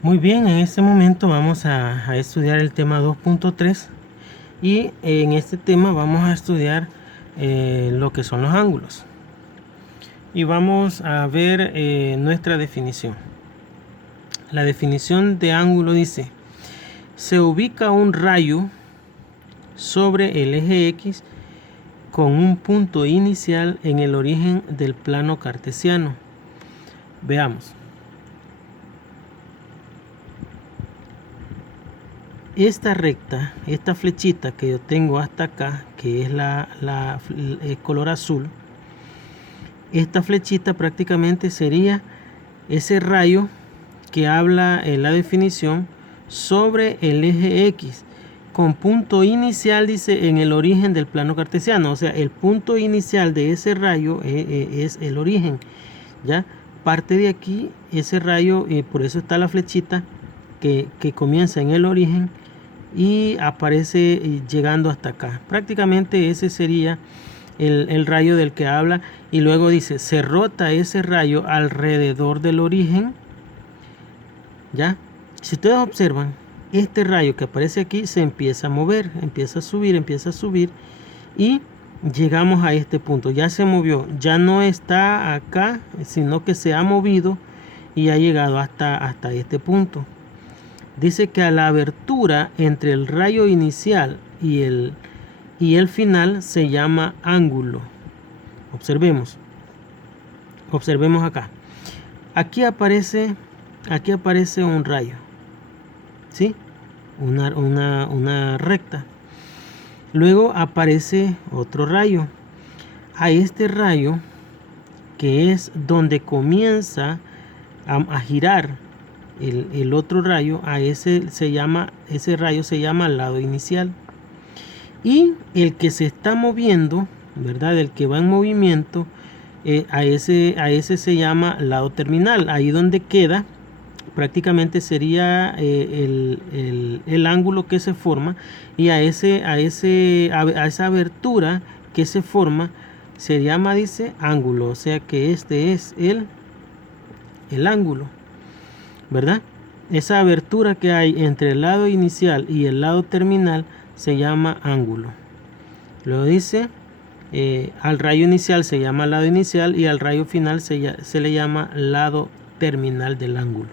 Muy bien, en este momento vamos a estudiar el tema 2.3 y en este tema vamos a estudiar lo que son los ángulos. Y vamos a ver nuestra definición. La definición de ángulo dice: se ubica un rayo sobre el eje X con un punto inicial en el origen del plano cartesiano. Veamos. Esta recta, esta flechita que yo tengo hasta acá, que es el color azul, esta flechita prácticamente sería ese rayo que habla en la definición sobre el eje X, con punto inicial, dice, en el origen del plano cartesiano. O sea, el punto inicial de ese rayo es el origen, ¿ya? Parte de aquí ese rayo, y por eso está la flechita que comienza en el origen y aparece llegando hasta acá. Prácticamente ese sería el rayo del que habla. Y luego dice: se rota ese rayo alrededor del origen, ¿ya? Si ustedes observan, este rayo que aparece aquí se empieza a mover, empieza a subir y llegamos a este punto. Ya se movió, ya no está acá, sino que se ha movido y ha llegado hasta este punto. Dice que a la abertura entre el rayo inicial y el final se llama ángulo. Observemos acá. Aquí aparece un rayo, ¿sí? Una recta. Luego aparece otro rayo. A este rayo, que es donde comienza a girar el otro rayo, a ese rayo se llama lado inicial. Y el que se está moviendo, ¿verdad? El que va en movimiento, a ese se llama lado terminal. Ahí donde queda prácticamente sería el ángulo que se forma, y a esa abertura que se forma se llama, dice, ángulo. O sea que este es el ángulo, ¿verdad? Esa abertura que hay entre el lado inicial y el lado terminal se llama ángulo. Luego dice, al rayo inicial se llama lado inicial y al rayo final se le llama lado terminal del ángulo.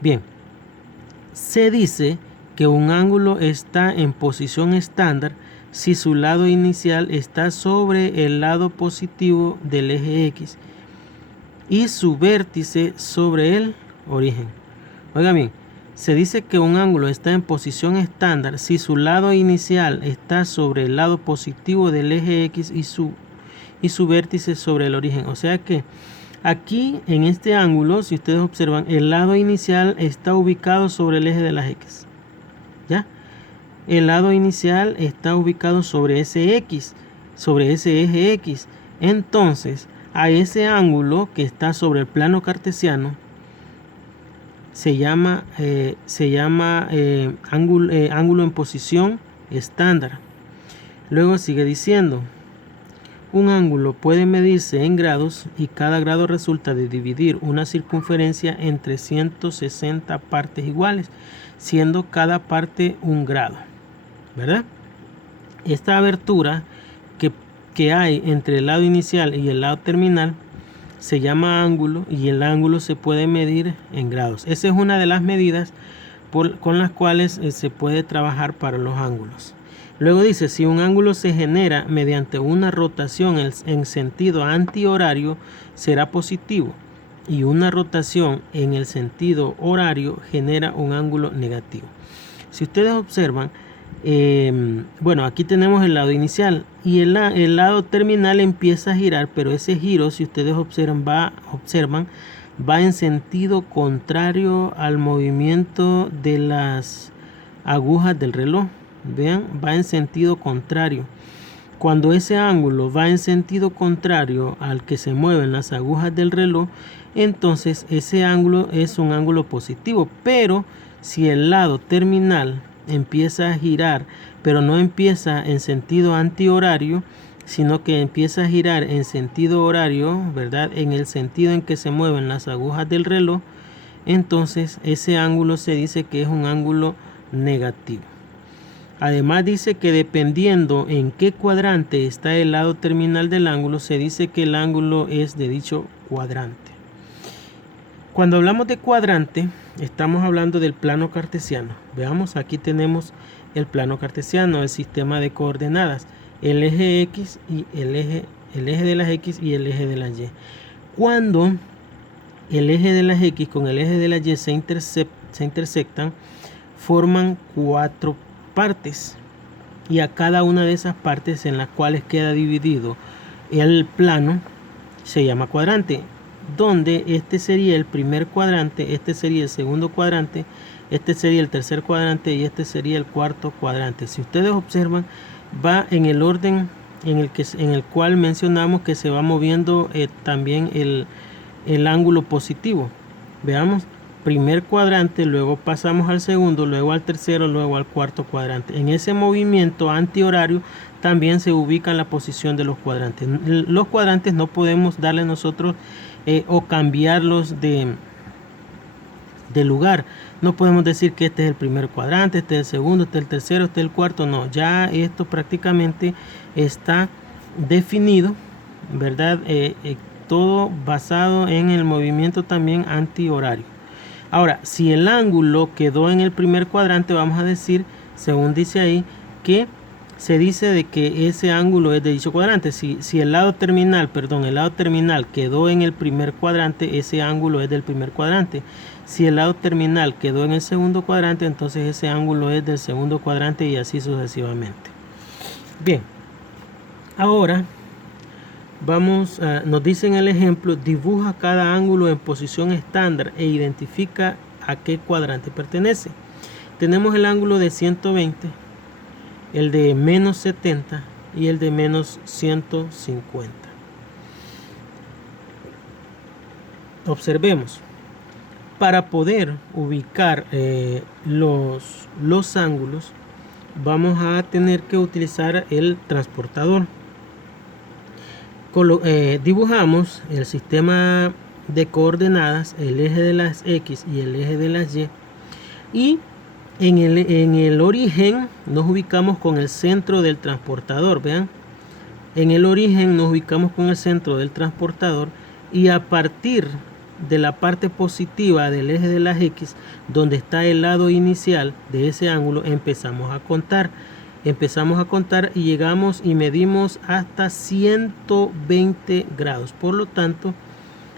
Bien, se dice que un ángulo está en posición estándar si su lado inicial está sobre el lado positivo del eje X y su vértice sobre el origen. Oiga bien, se dice que un ángulo está en posición estándar si su lado inicial está sobre el lado positivo del eje X y su vértice sobre el origen. O sea que aquí en este ángulo, si ustedes observan, el lado inicial está ubicado sobre el eje de las X, ¿ya? El lado inicial está ubicado sobre ese X, sobre ese eje X. Entonces, a ese ángulo que está sobre el plano cartesiano se llama ángulo en posición estándar. Luego sigue diciendo: un ángulo puede medirse en grados y cada grado resulta de dividir una circunferencia entre 160 partes iguales, siendo cada parte un grado, ¿verdad? Esta abertura que hay entre el lado inicial y el lado terminal se llama ángulo, y el ángulo se puede medir en grados. Esa es una de las medidas con las cuales se puede trabajar para los ángulos. Luego dice: si un ángulo se genera mediante una rotación en sentido antihorario, será positivo, y una rotación en el sentido horario genera un ángulo negativo. Si ustedes observan, bueno, aquí tenemos el lado inicial y el lado terminal empieza a girar, pero ese giro, si ustedes observan, va en sentido contrario al movimiento de las agujas del reloj. Vean, va en sentido contrario. Cuando ese ángulo va en sentido contrario al que se mueven las agujas del reloj, entonces ese ángulo es un ángulo positivo. Pero si el lado terminal empieza a girar, pero no empieza en sentido antihorario, sino que empieza a girar en sentido horario, ¿verdad? En el sentido en que se mueven las agujas del reloj, entonces ese ángulo se dice que es un ángulo negativo. Además dice que dependiendo en qué cuadrante está el lado terminal del ángulo, se dice que el ángulo es de dicho cuadrante. Cuando hablamos de cuadrante, estamos hablando del plano cartesiano. Veamos, aquí tenemos el plano cartesiano, el sistema de coordenadas, el eje X y el eje de las X y el eje de las Y. Cuando el eje de las X con el eje de las Y se intersectan, forman 4 partes, y a cada una de esas partes en las cuales queda dividido el plano se llama cuadrante, donde este sería el primer cuadrante, este sería el segundo cuadrante, este sería el tercer cuadrante y este sería el cuarto cuadrante. Si ustedes observan, va en el orden en el cual mencionamos que se va moviendo también el ángulo positivo. Veamos, primer cuadrante, luego pasamos al segundo, luego al tercero, luego al cuarto cuadrante. En ese movimiento antihorario también se ubica la posición de los cuadrantes. Los cuadrantes no podemos darle nosotros o cambiarlos de lugar. No podemos decir que este es el primer cuadrante, este es el segundo, este es el tercero, este es el cuarto. No, ya esto prácticamente está definido, ¿verdad? Todo basado en el movimiento también antihorario. Ahora, si el ángulo quedó en el primer cuadrante, vamos a decir, según dice ahí, que se dice de que ese ángulo es de dicho cuadrante. Si el lado terminal quedó en el primer cuadrante, ese ángulo es del primer cuadrante. Si el lado terminal quedó en el segundo cuadrante, entonces ese ángulo es del segundo cuadrante, y así sucesivamente. Bien, ahora nos dice en el ejemplo, dibuja cada ángulo en posición estándar e identifica a qué cuadrante pertenece. Tenemos el ángulo de 120, el de menos 70 y el de menos 150. Observemos, para poder ubicar los ángulos, vamos a tener que utilizar el transportador. Dibujamos el sistema de coordenadas, el eje de las X y el eje de las Y, y en el origen nos ubicamos con el centro del transportador. Vean, en el origen nos ubicamos con el centro del transportador, y a partir de la parte positiva del eje de las X, donde está el lado inicial de ese ángulo, empezamos a contar y llegamos y medimos hasta 120 grados. Por lo tanto,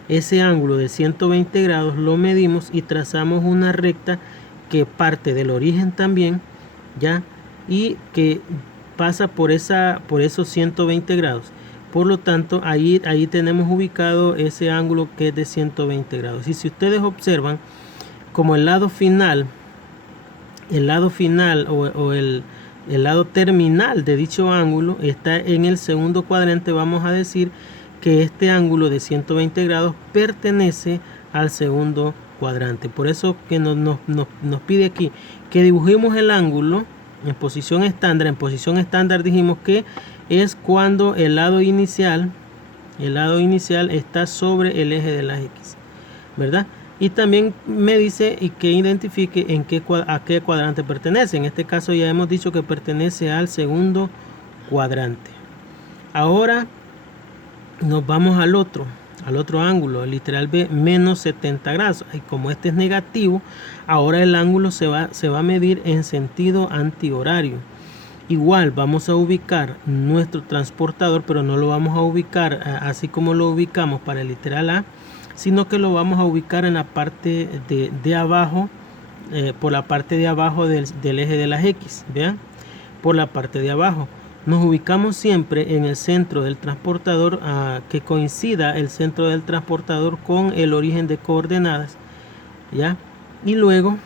ese ángulo de 120 grados lo medimos y trazamos una recta que parte del origen también, ya, y que pasa por esos 120 grados. Por lo tanto, ahí tenemos ubicado ese ángulo que es de 120 grados. Y si ustedes observan, como el lado final o el lado terminal de dicho ángulo está en el segundo cuadrante, vamos a decir que este ángulo de 120 grados pertenece al segundo cuadrante. Por eso que nos pide aquí que dibujemos el ángulo en posición estándar. En posición estándar dijimos que es cuando el lado inicial está sobre el eje de las X, ¿verdad? Y también me dice y que identifique a qué cuadrante pertenece. En este caso ya hemos dicho que pertenece al segundo cuadrante. Ahora nos vamos al otro ángulo, el literal B, menos 70 grados. Y como este es negativo, ahora el ángulo se va a medir en sentido antihorario. Igual vamos a ubicar nuestro transportador, pero no lo vamos a ubicar así como lo ubicamos para el literal A, sino que lo vamos a ubicar en la parte de abajo, por la parte de abajo del eje de las X. Vean, por la parte de abajo. Nos ubicamos siempre en el centro del transportador, que coincida el centro del transportador con el origen de coordenadas, ¿ya? Y luego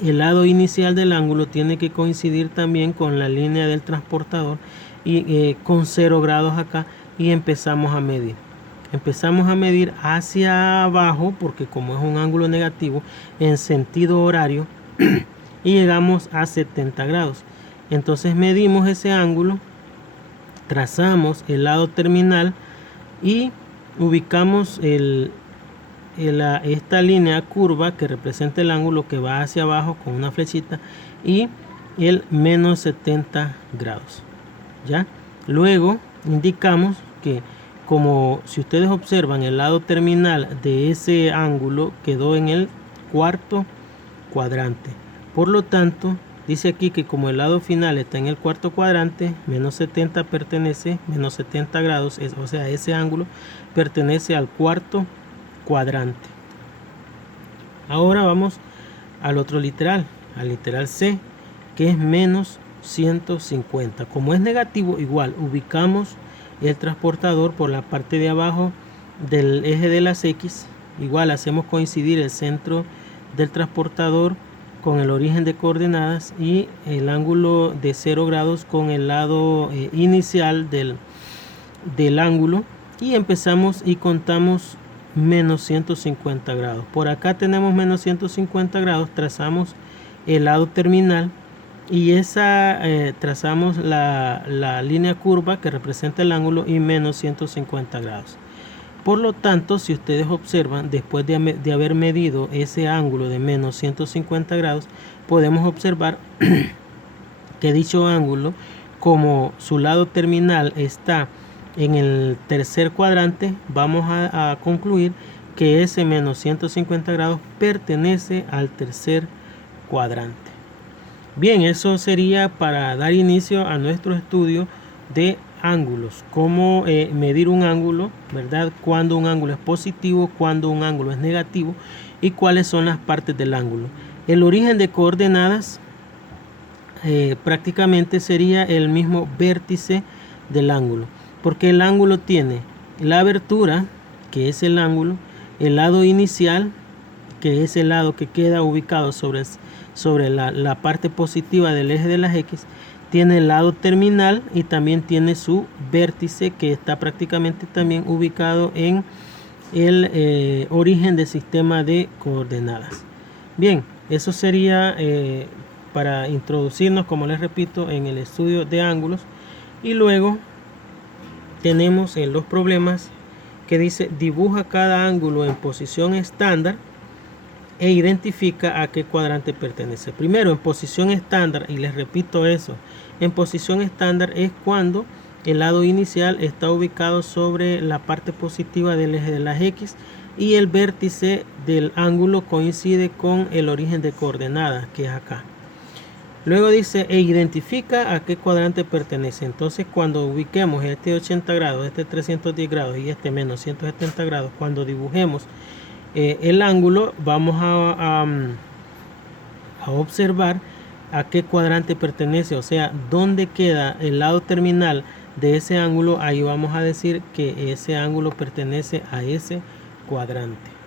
el lado inicial del ángulo tiene que coincidir también con la línea del transportador, y con 0 grados acá, y empezamos a medir. Empezamos a medir hacia abajo, porque como es un ángulo negativo, en sentido horario, y llegamos a 70 grados. Entonces medimos ese ángulo, trazamos el lado terminal y ubicamos el esta línea curva que representa el ángulo que va hacia abajo con una flechita y el menos 70 grados. ¿Ya? Luego indicamos que, como si ustedes observan, el lado terminal de ese ángulo quedó en el cuarto cuadrante. Por lo tanto, dice aquí que como el lado final está en el cuarto cuadrante, menos 70 pertenece, menos 70 grados, o sea, ese ángulo pertenece al cuarto cuadrante. Ahora vamos al otro literal, al literal C, que es menos 150. Como es negativo, igual ubicamos el transportador por la parte de abajo del eje de las X. Igual hacemos coincidir el centro del transportador con el origen de coordenadas y el ángulo de 0 grados con el lado inicial del ángulo, y empezamos y contamos menos 150 grados. Por acá tenemos menos 150 grados, trazamos el lado terminal y trazamos la línea curva que representa el ángulo y menos 150 grados. Por lo tanto, si ustedes observan, después de haber medido ese ángulo de menos 150 grados, podemos observar que dicho ángulo, como su lado terminal está en el tercer cuadrante, vamos a concluir que ese menos 150 grados pertenece al tercer cuadrante. Bien, eso sería para dar inicio a nuestro estudio de ángulos, cómo medir un ángulo, ¿verdad? Cuando un ángulo es positivo, cuando un ángulo es negativo y cuáles son las partes del ángulo. El origen de coordenadas prácticamente sería el mismo vértice del ángulo, porque el ángulo tiene la abertura, que es el ángulo, el lado inicial, que es el lado que queda ubicado sobre la parte positiva del eje de las X, tiene el lado terminal y también tiene su vértice, que está prácticamente también ubicado en el origen del sistema de coordenadas. Bien, eso sería para introducirnos, como les repito, en el estudio de ángulos. Y luego tenemos los problemas que dice: dibuja cada ángulo en posición estándar e identifica a qué cuadrante pertenece. Primero, en posición estándar, y les repito eso, en posición estándar es cuando el lado inicial está ubicado sobre la parte positiva del eje de las X y el vértice del ángulo coincide con el origen de coordenadas, que es acá. Luego dice: e identifica a qué cuadrante pertenece. Entonces, cuando ubiquemos este 80 grados, este 310 grados y este menos 170 grados, cuando dibujemos el ángulo, vamos a observar a qué cuadrante pertenece, o sea, dónde queda el lado terminal de ese ángulo. Ahí vamos a decir que ese ángulo pertenece a ese cuadrante.